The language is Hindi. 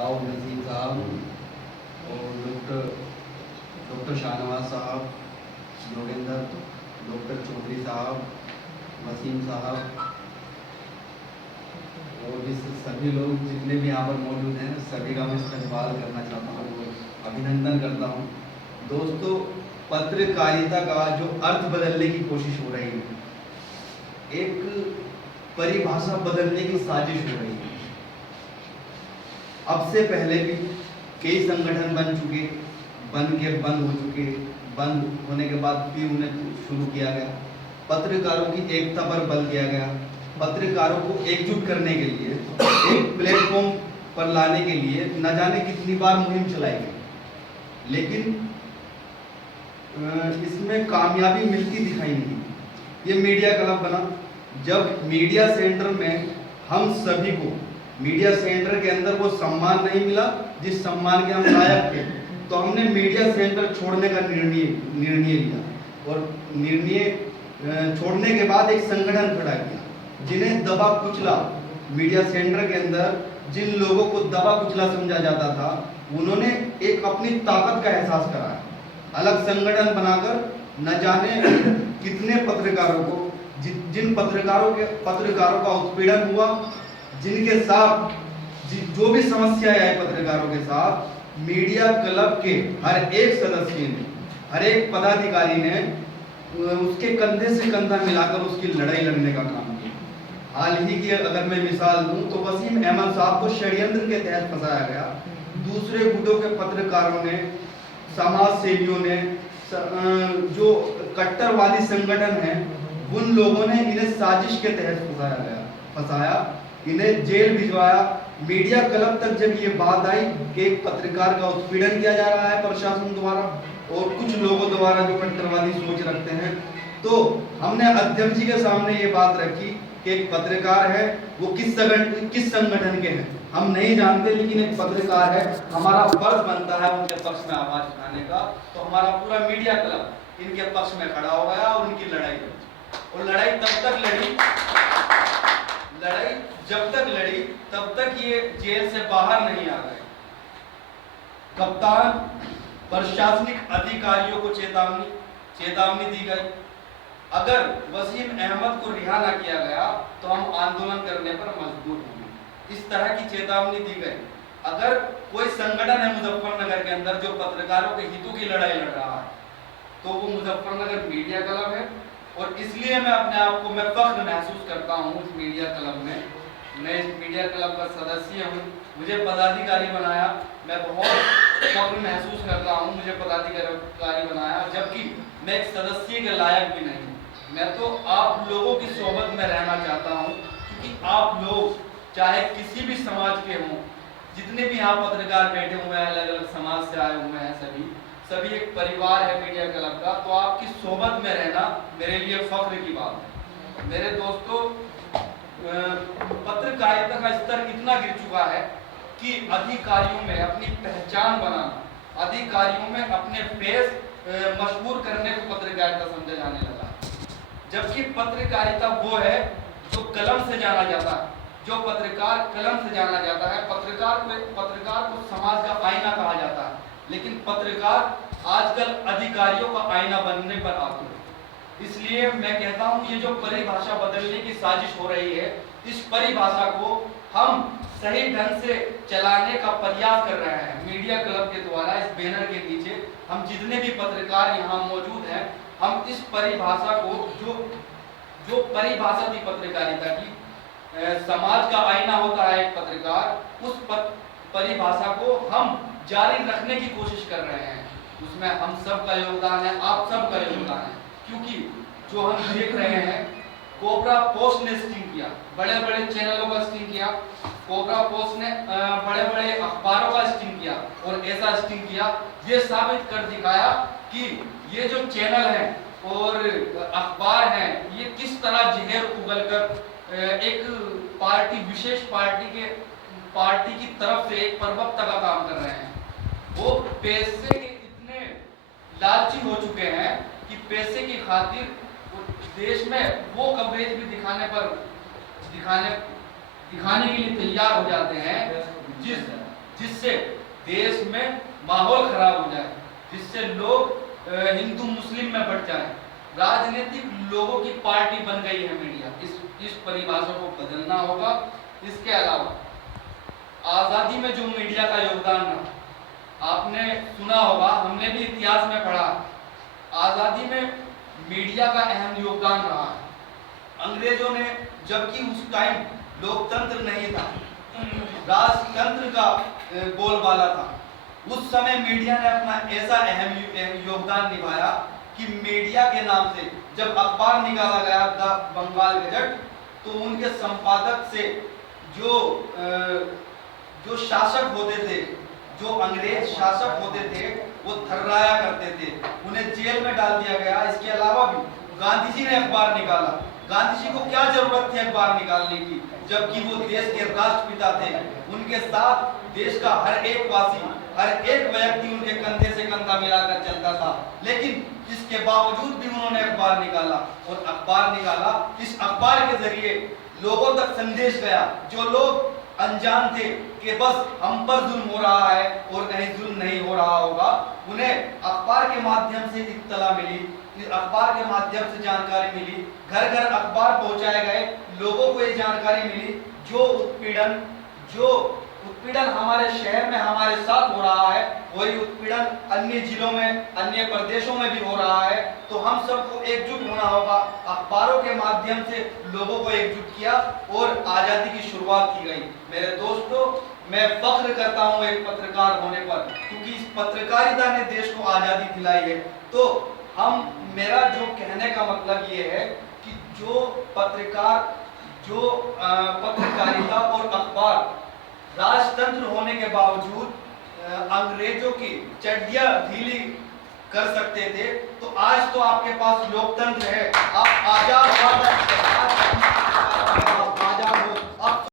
दाऊद नसीम साहब और डॉक्टर शाहनवाज साहब, योगेंद्र, डॉक्टर चौधरी साहब, वसीम साहब और इस सभी लोग जितने भी यहाँ पर मौजूद हैं सभी का मैं इस्तेमाल करना चाहता हूँ और अभिनंदन करता हूँ। दोस्तों, पत्रकारिता का जो अर्थ बदलने की कोशिश हो रही है, एक परिभाषा बदलने की साजिश हो रही है। अब से पहले भी कई संगठन बन चुके, बंद हो चुके, बंद होने के बाद फिर उन्हें शुरू किया गया। पत्रकारों की एकता पर बल दिया गया, पत्रकारों को एकजुट करने के लिए, एक प्लेटफॉर्म पर लाने के लिए न जाने कितनी बार मुहिम चलाई गई, लेकिन इसमें कामयाबी मिलती दिखाई नहीं। ये मीडिया क्लब बना, जब मीडिया सेंटर में हम सभी को मीडिया सेंटर के अंदर वो सम्मान नहीं मिला जिस सम्मान के हम लायक थे, तो हमने मीडिया सेंटर छोड़ने का निर्णय लिया और निर्णय छोड़ने के बाद एक संगठन खड़ा किया, जिन्हें दबा कुचला, मीडिया सेंटर के अंदर जिन लोगों को दबा कुचला समझा जाता था, उन्होंने एक अपनी ताकत का एहसास कराया। अलग संगठन बनाकर न जाने कितने पत्रकारों को, जिन पत्रकारों का उत्पीड़न हुआ, जिनके साथ जो भी समस्या है पत्रकारों के साथ, मीडिया क्लब के हर एक सदस्य ने, हर एक पदाधिकारी ने उसके कंधे से कंधा मिलाकर उसकी लड़ाई लड़ने का काम किया। हाल ही की अगर मैं मिसाल दूं तो वसीम अहमद साहब को षड्यंत्र के तहत फंसाया गया। दूसरे गुटों के पत्रकारों ने, समाज सेवियों ने, जो कट्टरवादी संगठन हैं, उन लोगों ने इन्हें साजिश के तहत फंसाया, इन्हें जेल भिजवाया। मीडिया क्लब तक जब ये बात आई कि एक पत्रकार का उत्पीड़न किया जा रहा है प्रशासन द्वारा और कुछ लोगों द्वारा जो कट्टरवादी सोच रखते हैं, तो हमने अध्यक्ष जी के सामने ये बात रखी कि एक पत्रकार है, वो किस संगठन के हैं हम नहीं जानते, लेकिन एक पत्रकार है, हमारा फर्ज बनता है उनके पक्ष में आवाज उठाने का। तो हमारा पूरा मीडिया क्लब इनके पक्ष में खड़ा हो गया और उनकी लड़ाई लड़ी। और लड़ाई तब तक लड़ी, जब तक लड़ी तब तक ये जेल से बाहर नहीं आ गए। कप्तान, प्रशासनिक अधिकारियों को चेतावनी दी गई, अगर वसीम अहमद को रिहा न किया गया तो हम आंदोलन करने पर मजबूर होंगे, इस तरह की चेतावनी दी गई। अगर कोई संगठन है मुजफ्फरनगर के अंदर जो पत्रकारों के हितों की लड़ाई लड़ रहा है, तो वो मुजफ्फरनगर मीडिया क्लब है। और इसलिए मैं अपने आप को फख्र महसूस करता हूँ इस मीडिया क्लब में। मैं इस मीडिया क्लब का सदस्य हूँ, मुझे पदाधिकारी बनाया, मैं बहुत फख्र महसूस करता हूँ मुझे पदाधिकारी बनाया, जबकि मैं एक सदस्य के लायक भी नहीं। मैं तो आप लोगों की सोहबत में रहना चाहता हूँ, क्योंकि आप लोग चाहे किसी भी समाज के हों, जितने भी यहाँ पत्रकार बैठे हुए हैं, अलग अलग समाज से आए हुए हैं, सभी एक परिवार है मीडिया क्लब का। तो आपकी सोहबत में रहना मेरे लिए फख्र की बात है। मेरे दोस्तों, पत्रकारिता का स्तर इतना गिर चुका है कि अधिकारियों में अपनी पहचान बनाना, अधिकारियों में अपने फेस मशहूर करने को पत्रकारिता समझा जाने लगा, जबकि पत्रकारिता वो है जो कलम से जाना जाता है, जो पत्रकार कलम से जाना जाता है। पत्रकार को समाज का आईना कहा जाता है, लेकिन पत्रकार आजकल अधिकारियों का आईना बनने पर आतुर है। इसलिए मैं कहता हूं, ये जो परिभाषा बदलने की साजिश हो रही है, इस परिभाषा को हम सही ढंग से चलाने का प्रयास कर रहे हैं मीडिया क्लब के द्वारा। इस बैनर के नीचे हम जितने भी पत्रकार यहाँ मौजूद हैं, हम इस परिभाषा को, जो परिभाषा थी पत्रकारिता की, समाज का आईना होता है एक पत्रकार, उस परिभाषा को हम जारी रखने की कोशिश कर रहे हैं। उसमें हम सब का योगदान है, आप सब का योगदान है, क्योंकि जो हम देख रहे हैं, कोबरा पोस्ट ने स्टिंग किया, बड़े बड़े चैनलों का स्टिंग किया, कोबरा पोस्ट ने बड़े बड़े अखबारों का स्टिंग किया, और ऐसा स्टिंग किया, ये साबित कर दिखाया कि ये जो चैनल हैं और अखबार हैं, ये किस तरह जहर उगलकर एक पार्टी, विशेष पार्टी की तरफ से एक प्रवक्ता का काम कर रहे हैं। वो पैसे के इतने लालची हो चुके हैं कि पैसे की खातिर देश में वो कवरेज भी दिखाने के लिए तैयार हो जाते हैं जिससे देश में माहौल खराब हो जाए, जिससे लोग हिंदू मुस्लिम में बढ़ जाए। राजनीतिक लोगों की पार्टी बन गई है मीडिया। इस परिभाषा को बदलना होगा। इसके अलावा आज़ादी में जो मीडिया का योगदान रहा, आपने सुना होगा, हमने भी इतिहास में पढ़ा, आज़ादी में मीडिया का अहम योगदान रहा है। अंग्रेजों ने, जबकि उस टाइम लोकतंत्र नहीं था, राजतंत्र का बोलबाला था, उस समय मीडिया ने अपना ऐसा अहम योगदान निभाया कि मीडिया के नाम से जब अखबार निकाला गया द बंगाल गजट, तो उनके संपादक से जो शासक होते थे, जो अंग्रेज शासक होते थे, वो थर्राया करते थे, उन्हें जेल में डाल दिया गया। इसके अलावा भी गांधी जी ने अखबार निकाला। गांधी जी को क्या जरूरत थी अखबार निकालने की, जबकि वो देश के राष्ट्रपिता थे। उनके साथ देश का हर एक वासी, हर एक व्यक्ति उनके कंधे से कंधा मिलाकर चलता था, लेकिन इसके बावजूद भी उन्होंने अखबार निकाला। और अखबार निकाला, इस अखबार के जरिए लोगों तक संदेश गया। जो लोग अनजान थे कि बस हम पर जुल्म हो रहा है और कहीं जुल्म नहीं हो रहा होगा, उन्हें अखबार के माध्यम से इत्तला मिली, अखबार के माध्यम से जानकारी मिली। घर घर अखबार पहुंचाए गए, लोगों को ये जानकारी मिली जो उत्पीड़न हमारे शहर में हमारे साथ हो रहा है, वही उत्पीड़न अन्य जिलों में, अन्य प्रदेशों में भी हो रहा है। तो हम सबको एकजुट होना होगा। अखबारों के माध्यम से लोगों को एकजुट किया और आज़ादी की शुरुआत की गई। मेरे दोस्तों, मैं फख्र करता हूँ एक पत्रकार होने पर, क्योंकि इस पत्रकारिता ने देश को आज़ादी दिलाई है। तो मेरा जो कहने का मतलब ये है कि जो पत्रकारिता और अखबार राजतंत्र होने के बावजूद अंग्रेजों की चड्डियां ढीली कर सकते थे, तो आज तो आपके पास लोकतंत्र है, आप आजाद